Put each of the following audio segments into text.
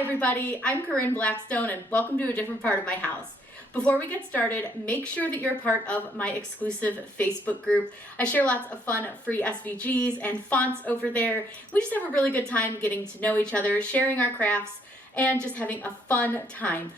Hi everybody, I'm Corinne Blackstone and welcome to a different part of my house. Before we get started, make sure that you're a part of my exclusive Facebook group. I share lots of fun free SVGs and fonts over there. We just have a really good time getting to know each other, sharing our crafts, and just having a fun time.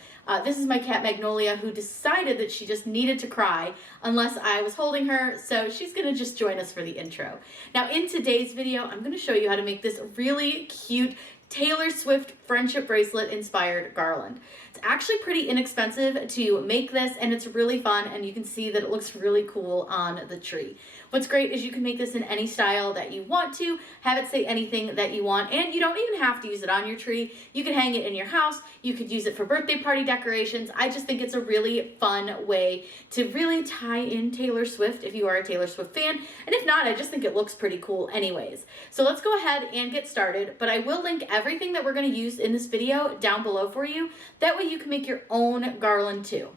This is my cat Magnolia, who decided that she just needed to cry unless I was holding her, so she's gonna just join us for the intro. Now in today's video, I'm gonna show you how to make this really cute Taylor Swift friendship bracelet inspired garland. It's actually pretty inexpensive to make this, and it's really fun, and you can see that it looks really cool on the tree. What's great is you can make this in any style that you want to, have it say anything that you want, and you don't even have to use it on your tree. You can hang it in your house, you could use it for birthday party decorations. I just think it's a really fun way to really tie in Taylor Swift if you are a Taylor Swift fan, and if not, I just think it looks pretty cool anyways. So let's go ahead and get started, but I will link everything that we're going to use in this video down below for you. That way you can make your own garland too.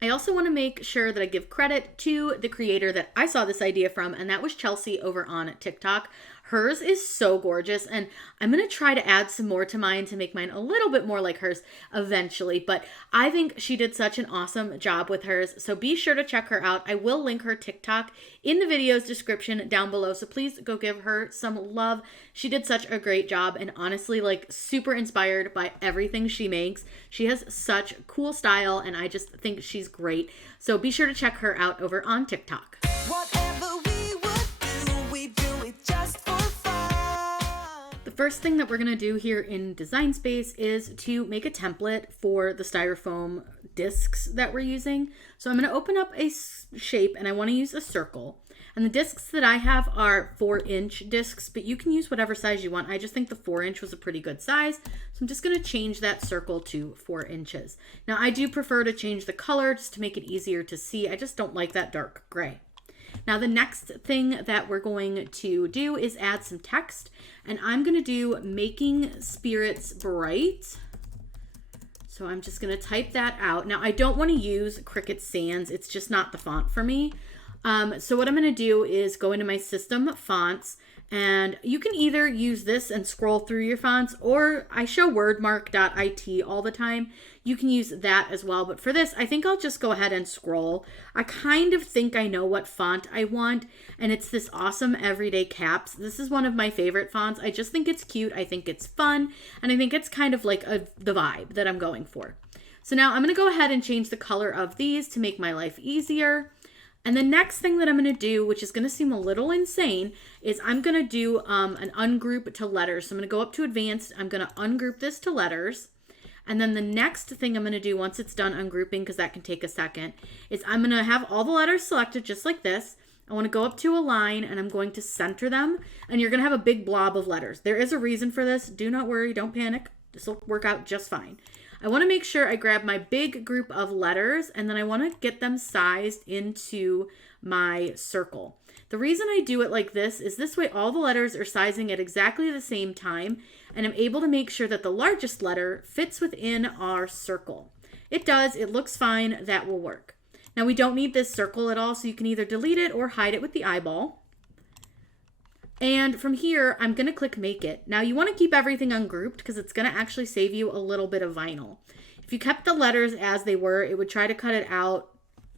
I also want to make sure that I give credit to the creator that I saw this idea from, and that was Chelsea over on TikTok. Hers is so gorgeous, and I'm going to try to add some more to mine to make mine a little bit more like hers eventually, but I think she did such an awesome job with hers, so be sure to check her out. I will link her TikTok in the video's description down below, so please go give her some love. She did such a great job, and honestly, like, super inspired by everything she makes. She has such cool style, and I just think she's great, so be sure to check her out over on TikTok. Whatever we would do, we do it just for fun. The first thing that we're going to do here in Design Space is to make a template for the styrofoam discs that we're using. So I'm going to open up a shape, and I want to use a circle. And the discs that I have are 4-inch discs, but you can use whatever size you want. I just think the 4-inch was a pretty good size. So I'm just going to change that circle to 4 inches. Now I do prefer to change the color just to make it easier to see. I just don't like that dark gray. Now the next thing that we're going to do is add some text, and I'm going to do Making Spirits Bright. So I'm just going to type that out. Now I don't want to use Cricut Sans. It's just not the font for me. So what I'm going to do is go into my system fonts, and you can either use this and scroll through your fonts, or I show wordmark.it all the time. You can use that as well. But for this, I think I'll just go ahead and scroll. I kind of think I know what font I want, and it's this awesome Everyday Caps. This is one of my favorite fonts. I just think it's cute. I think it's fun, and I think it's kind of like the vibe that I'm going for. So now I'm going to go ahead and change the color of these to make my life easier. And the next thing that I'm going to do, which is going to seem a little insane, is I'm going to do an ungroup to letters. So I'm going to go up to advanced. I'm going to ungroup this to letters. And then the next thing I'm going to do once it's done ungrouping, because that can take a second, is I'm going to have all the letters selected just like this. I want to go up to a line, and I'm going to center them. And you're going to have a big blob of letters. There is a reason for this. Do not worry. Don't panic. This will work out just fine. I want to make sure I grab my big group of letters, and then I want to get them sized into my circle. The reason I do it like this is this way all the letters are sizing at exactly the same time, and I'm able to make sure that the largest letter fits within our circle. It does. It looks fine. That will work. Now we don't need this circle at all, so you can either delete it or hide it with the eyeball. And from here, I'm going to click Make It. Now you want to keep everything ungrouped because it's going to actually save you a little bit of vinyl. If you kept the letters as they were, it would try to cut it out,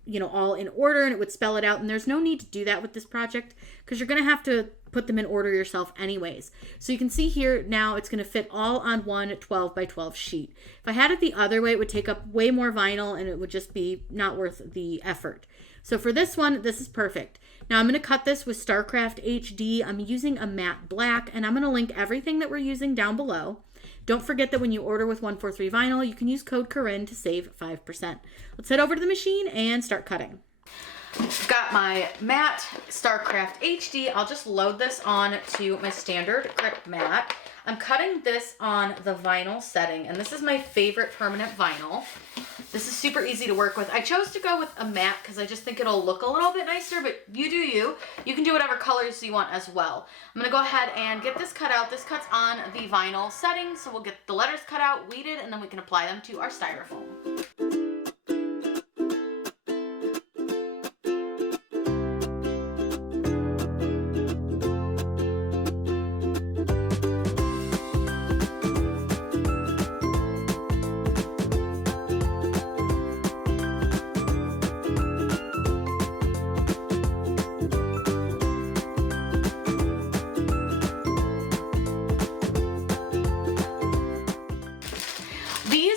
you know, all in order, and it would spell it out. And there's no need to do that with this project because you're going to have to put them in order yourself anyways. So you can see here now it's going to fit all on one 12 by 12 sheet. If I had it the other way, it would take up way more vinyl and it would just be not worth the effort. So for this one, this is perfect. Now I'm going to cut this with StarCraft HD. I'm using a matte black, and I'm going to link everything that we're using down below. Don't forget that when you order with 143 Vinyl, you can use code Corinne to save 5%. Let's head over to the machine and start cutting. I've got my matte StarCraft HD. I'll just load this on to my standard grip mat. I'm cutting this on the vinyl setting, and this is my favorite permanent vinyl. This is super easy to work with. I chose to go with a matte because I just think it'll look a little bit nicer, but you do you. You can do whatever colors you want as well. I'm gonna go ahead and get this cut out. This cuts on the vinyl setting, so we'll get the letters cut out, weeded, and then we can apply them to our styrofoam.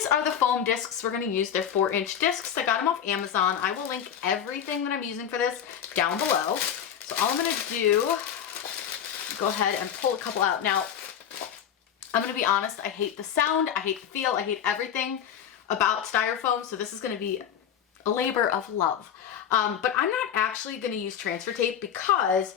are the foam discs we're going to use. They're 4-inch discs. I got them off Amazon. I will link everything that I'm using for this down below. So all I'm going to do, go ahead and pull a couple out. Now, I'm going to be honest, I hate the sound, I hate the feel, I hate everything about styrofoam, so this is going to be a labor of love. But I'm not actually going to use transfer tape because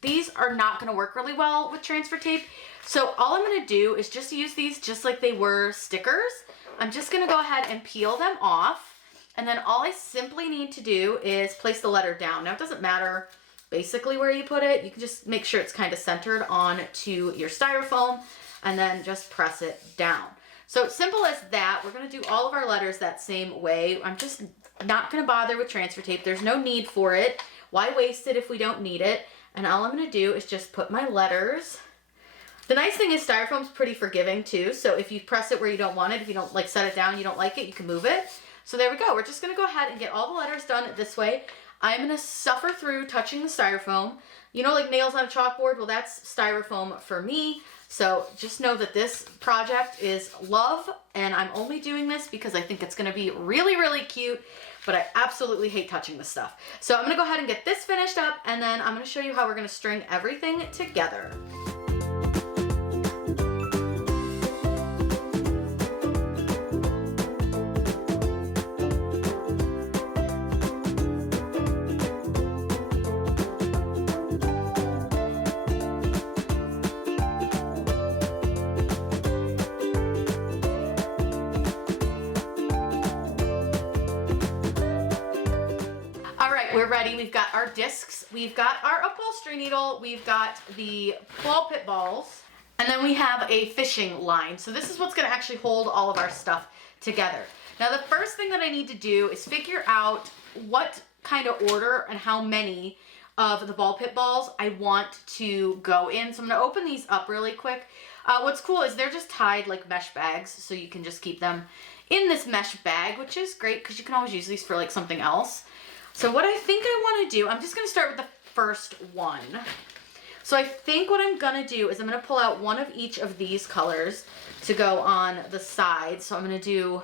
these are not going to work really well with transfer tape. So all I'm going to do is just use these just like they were stickers. I'm just going to go ahead and peel them off. And then all I simply need to do is place the letter down. Now it doesn't matter basically where you put it. You can just make sure it's kind of centered onto your styrofoam and then just press it down. So simple as that. We're going to do all of our letters that same way. I'm just not going to bother with transfer tape. There's no need for it. Why waste it if we don't need it? And all I'm going to do is just put my letters. The nice thing is styrofoam's pretty forgiving too. So if you press it where you don't want it, if you don't like set it down, you don't like it, you can move it. So there we go. We're just going to go ahead and get all the letters done this way. I'm going to suffer through touching the styrofoam. You know, like nails on a chalkboard? Well, that's styrofoam for me. So just know that this project is love, and I'm only doing this because I think it's going to be really, really cute, but I absolutely hate touching this stuff. So I'm going to go ahead and get this finished up, and then I'm going to show you how we're going to string everything together. We're ready. We've got our discs, we've got our upholstery needle, we've got the ball pit balls, and then we have a fishing line. So this is what's going to actually hold all of our stuff together. Now the first thing that I need to do is figure out what kind of order and how many of the ball pit balls I want to go in. So I'm going to open these up really quick. What's cool is they're just tied like mesh bags, so you can just keep them in this mesh bag, which is great because you can always use these for like something else. So what I think I want to do, I'm just going to start with the first one. So I think what I'm going to do is I'm going to pull out one of each of these colors to go on the side. So I'm going to do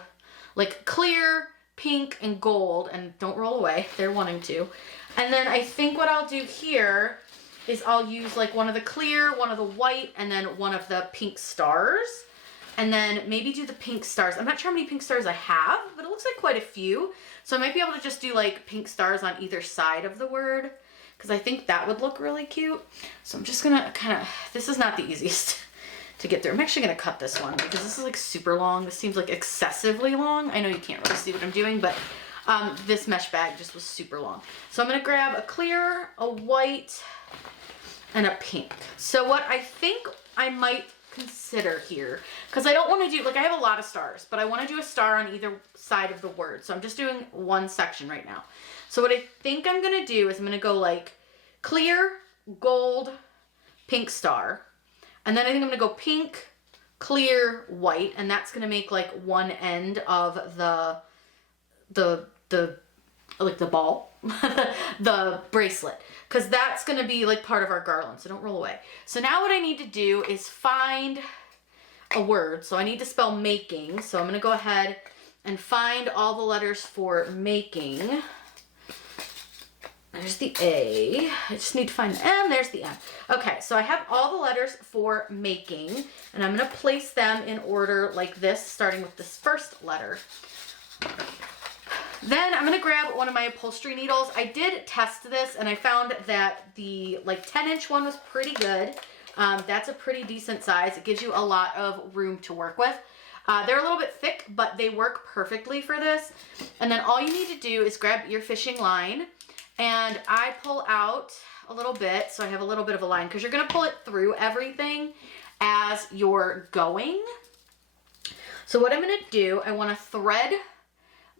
like clear, pink, and gold, and don't roll away, they're wanting to. And then I think what I'll do here is I'll use like one of the clear, one of the white, and then one of the pink stars. And then maybe do the pink stars. I'm not sure how many pink stars I have, but it looks like quite a few. So I might be able to just do like pink stars on either side of the word, because I think that would look really cute. So I'm just gonna kind of, this is not the easiest to get through. I'm actually gonna cut this one because this is like super long. This seems like excessively long. I know you can't really see what I'm doing, but this mesh bag just was super long. So I'm gonna grab a clear, a white, and a pink. So what I think I might consider here, because I don't want to do, like I have a lot of stars, but I want to do a star on either side of the word. So I'm just doing one section right now. So what I think I'm going to do is I'm going to go like clear, gold, pink star. And then I think I'm going to go pink, clear, white. And that's going to make like one end of like the ball, the bracelet. Because that's going to be like part of our garland, so don't roll away. So now what I need to do is find a word. So I need to spell making. So I'm going to go ahead and find all the letters for making. There's the A. I just need to find the M. There's the M. Okay, so I have all the letters for making, and I'm going to place them in order like this, starting with this first letter. Then I'm going to grab one of my upholstery needles. I did test this and I found that the like 10-inch one was pretty good. That's a pretty decent size. It gives you a lot of room to work with. They're a little bit thick, but they work perfectly for this. And then all you need to do is grab your fishing line, and I pull out a little bit, so I have a little bit of a line, because you're going to pull it through everything as you're going. So what I'm going to do, I want to thread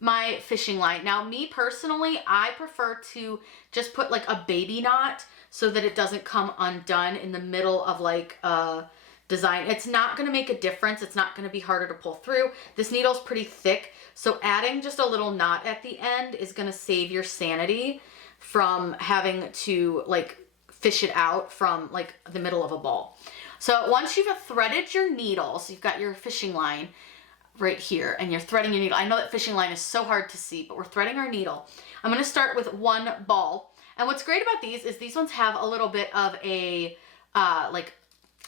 my fishing line. Now, me personally, I prefer to just put like a baby knot so that it doesn't come undone in the middle of like a design. It's not going to make a difference. It's not going to be harder to pull through. This needle's pretty thick, so adding just a little knot at the end is going to save your sanity from having to like fish it out from like the middle of a ball. So once you've threaded your needle, so you've got your fishing line, right here, and you're threading your needle. I know that fishing line is so hard to see, but we're threading our needle. I'm gonna start with one ball. And what's great about these is these ones have a little bit of a, like,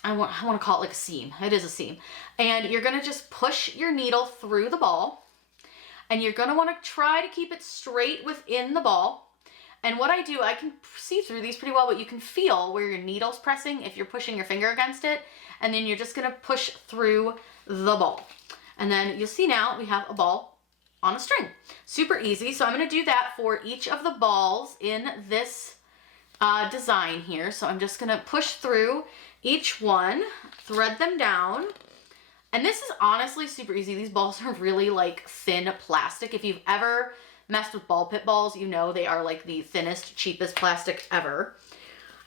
I want to call it like a seam. It is a seam. And you're gonna just push your needle through the ball, and you're gonna wanna try to keep it straight within the ball. And what I do, I can see through these pretty well, but you can feel where your needle's pressing if you're pushing your finger against it. And then you're just gonna push through the ball. And then you'll see now we have a ball on a string. Super easy. So I'm gonna do that for each of the balls in this design here. So I'm just gonna push through each one, thread them down. And this is honestly super easy. These balls are really like thin plastic. If you've ever messed with ball pit balls, you know they are like the thinnest, cheapest plastic ever.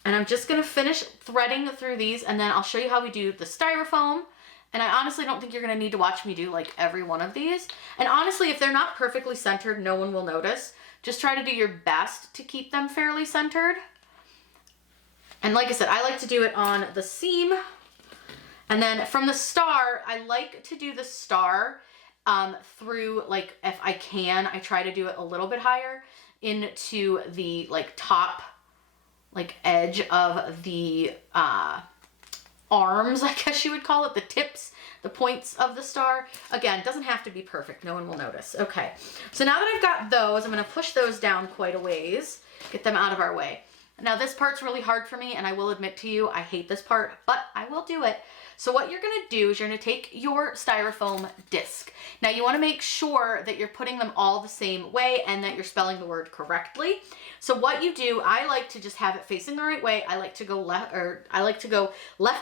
And I'm just gonna finish threading through these, and then I'll show you how we do the styrofoam. And I honestly don't think you're gonna need to watch me do like every one of these. And honestly, if they're not perfectly centered, no one will notice. Just try to do your best to keep them fairly centered. And like I said, I like to do it on the seam. And then from the star, I like to do the star through, like, if I can, I try to do it a little bit higher into the like top like edge of the arms, I guess you would call it, the tips, the points of the star. Again, it doesn't have to be perfect. No one will notice. Okay, so now that I've got those, I'm gonna push those down quite a ways, get them out of our way. Now this part's really hard for me, and I will admit to you, I hate this part, but I will do it. So what you're gonna do is you're gonna take your styrofoam disc. Now you wanna make sure that you're putting them all the same way and that you're spelling the word correctly. So what you do, I like to just have it facing the right way. I like to go left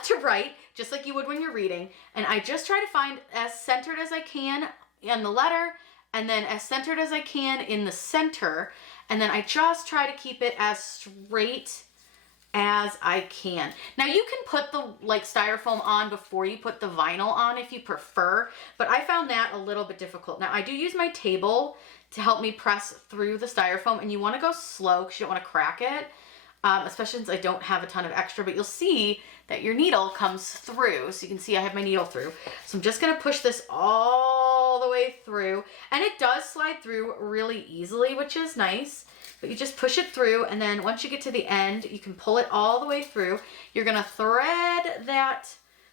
to right, just like you would when you're reading. And I just try to find as centered as I can in the letter, and then as centered as I can in the center. And then I just try to keep it as straight as I can. Now you can put the like styrofoam on before you put the vinyl on if you prefer, but I found that a little bit difficult. Now I do use my table to help me press through the styrofoam, and you wanna go slow because you don't wanna crack it, especially since I don't have a ton of extra, but you'll see that your needle comes through. So you can see I have my needle through. So I'm just gonna push this all the way through, and it does slide through really easily, which is nice. But you just push it through, and then once you get to the end, you can pull it all the way through. You're gonna thread that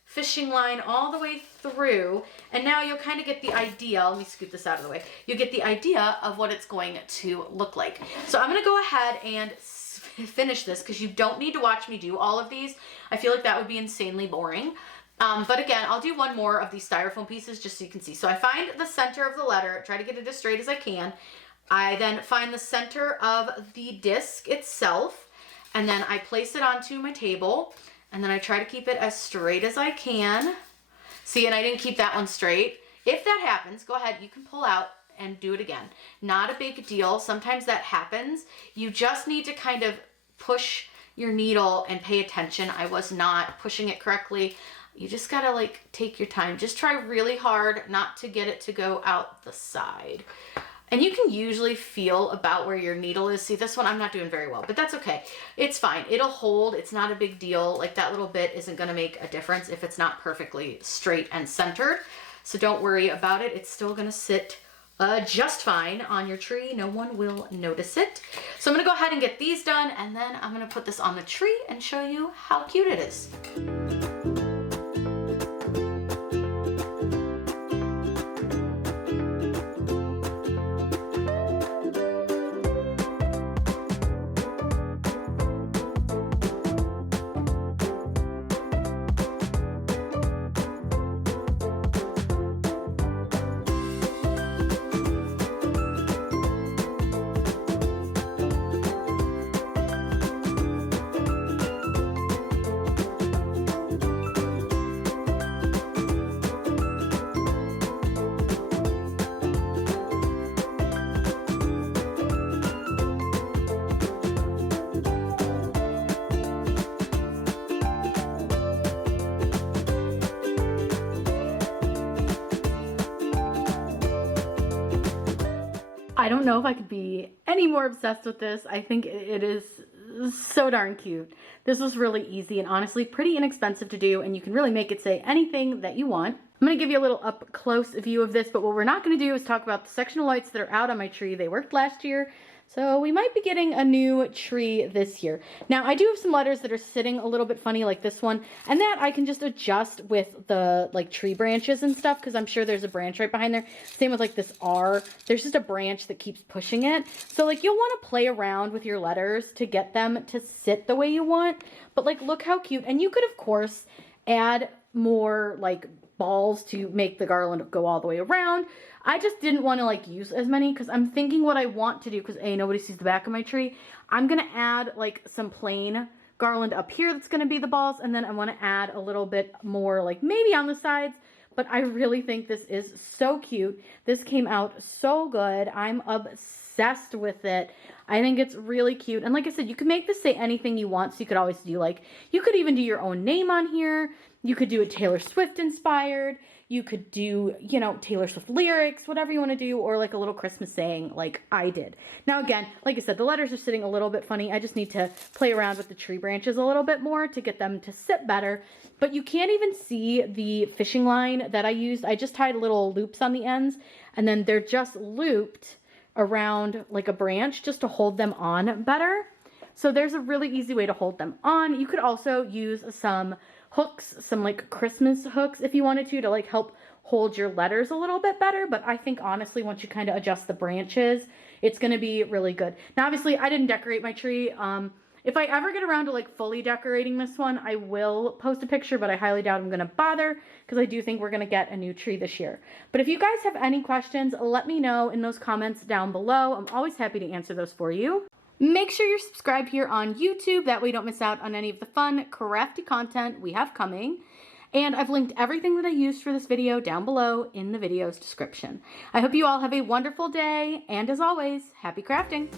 fishing line all the way through, and now you'll kind of get the idea. Let me scoot this out of the way. You'll get the idea of what it's going to look like. So I'm gonna go ahead and finish this because you don't need to watch me do all of these. I feel like that would be insanely boring. But again, I'll do one more of these styrofoam pieces just so you can see. So I find the center of the letter, try to get it as straight as I can. I then find the center of the disc itself, and then I place it onto my table, and then I try to keep it as straight as I can. See, and I didn't keep that one straight. If that happens, go ahead, you can pull out and do it again. Not a big deal. Sometimes that happens. You just need to kind of push your needle and pay attention. I was not pushing it correctly. You just gotta like take your time. Just try really hard not to get it to go out the side. And you can usually feel about where your needle is. See, this one I'm not doing very well, but that's okay. It's fine. It'll hold. It's not a big deal. Like that little bit isn't gonna make a difference if it's not perfectly straight and centered. So don't worry about it. It's still gonna sit just fine on your tree. No one will notice it. So I'm gonna go ahead and get these done, and then I'm gonna put this on the tree and show you how cute it is. I don't know if I could be any more obsessed with this. I think it is so darn cute. This was really easy and honestly pretty inexpensive to do, and you can really make it say anything that you want. I'm going to give you a little up close view of this, but what we're not going to do is talk about the sectional lights that are out on my tree. They worked last year, so we might be getting a new tree this year. Now, I do have some letters that are sitting a little bit funny, like this one, and that I can just adjust with the like tree branches and stuff, because I'm sure there's a branch right behind there. Same with like this R. There's just a branch that keeps pushing it. So like you'll want to play around with your letters to get them to sit the way you want. But like, look how cute. And you could, of course, add more like balls to make the garland go all the way around. I just didn't want to like use as many because I'm thinking what I want to do, because nobody sees the back of my tree. I'm gonna add like some plain garland up here that's gonna be the balls, and then I want to add a little bit more like maybe on the sides. But I really think this is so cute. This came out so good. I'm obsessed with it. I think it's really cute. And like I said, you can make this say anything you want. So you could always do like, you could even do your own name on here. You could do it Taylor Swift inspired. You could do, you know, Taylor Swift lyrics, whatever you want to do, or like a little Christmas saying like I did. Now again, like I said, the letters are sitting a little bit funny. I just need to play around with the tree branches a little bit more to get them to sit better. But you can't even see the fishing line that I used. I just tied little loops on the ends, and then they're just looped around like a branch just to hold them on better. So there's a really easy way to hold them on. You could also use some hooks, some like Christmas hooks if you wanted to like help hold your letters a little bit better. But I think honestly, once you kind of adjust the branches, it's going to be really good. Now, obviously I didn't decorate my tree. If I ever get around to like fully decorating this one, I will post a picture, but I highly doubt I'm going to bother because I do think we're going to get a new tree this year. But if you guys have any questions, let me know in those comments down below. I'm always happy to answer those for you. Make sure you're subscribed here on YouTube. That way you don't miss out on any of the fun, crafty content we have coming. And I've linked everything that I used for this video down below in the video's description. I hope you all have a wonderful day. And as always, happy crafting.